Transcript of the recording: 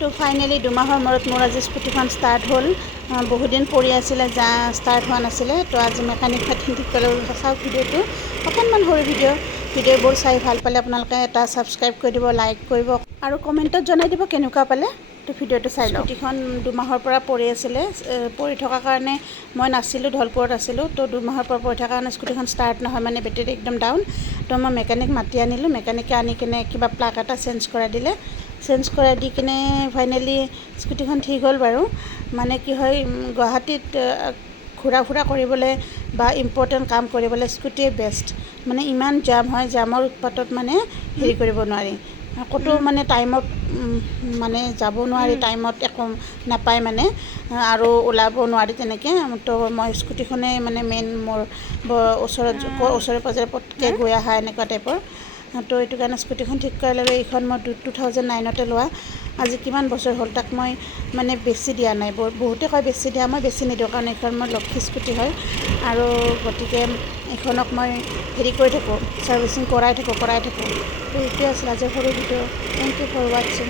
তো ফাইনেলি দুমাহৰ মূৰত মোৰ আজি স্কুটিখন ষ্টাৰ্ট হ'ল। বহুত দিন পৰি আছিলে, ষ্টাৰ্ট হোৱা নাছিলে। তো আজি মেকানিক ঠিক কৰিলে। চাওক ভিডিঅ'টো, অকণমান সৰু ভিডিঅ'বোৰ চাই ভাল পালে আপোনালোকে এটা ছাবস্ক্ৰাইব কৰি দিব, লাইক কৰিব আৰু কমেণ্টত জনাই দিব কেনেকুৱা পালে। তো ভিডিঅ'টো চাই লওক। স্কুটিখন দুমাহৰ পৰা পৰি আছিলে, পৰি থকাৰ কাৰণে মই নাছিলোঁ, ধলপুৰত আছিলোঁ। তো দুমাহৰ পৰা পৰি থকাৰ কাৰণে স্কুটিখন ষ্টাৰ্ট নহয়, মানে বেটেৰী একদম ডাউন। তো মই মেকানিক মাতি আনিলোঁ। মেকানিকে আনি কিনে কিবা প্লাগ এটা চেঞ্জ কৰাই দিলে। চেঞ্জ কৰাই দি কিনে ফাইনেলি স্কুটিখন ঠিক হ'ল বাৰু। মানে কি হয়, গুৱাহাটীত ঘূৰা ফুৰা কৰিবলৈ বা ইম্পৰ্টেণ্ট কাম কৰিবলৈ স্কুটিয়ে বেষ্ট। মানে ইমান জাম হয়, জামৰ উৎপাতত মানে হেৰি কৰিব নোৱাৰি, ক'তো মানে টাইমত মানে যাব নোৱাৰি, টাইমত একো নাপায় মানে, আৰু ওলাব নোৱাৰি তেনেকৈ। তো মই স্কুটিখনেই মানে মেইন মোৰ ওচৰে পাঁজৰে পটকৈ গৈ অহা এনেকুৱা টাইপৰ। তো এইটো কাৰণে স্কুটিখন ঠিক কৰাই ল'লোঁ। এইখন মই 2009তে লোৱা। আজি কিমান বছৰ হ'ল, তাক মই মানে বেছি দিয়া নাই। বহুতে কয় বেছি দিয়া, মই বেছি নিদিওঁ, কাৰণ এইখন মোৰ লক্ষী স্কুটি হয়। আৰু গতিকে এইখনক মই হেৰি কৰি থাকোঁ, ছাৰ্ভিচিং কৰাই থাকোঁ। তো এইটোৱে আছিল আজিৰ সৰু ভিডিঅ'। Thank you for ৱাটছিং।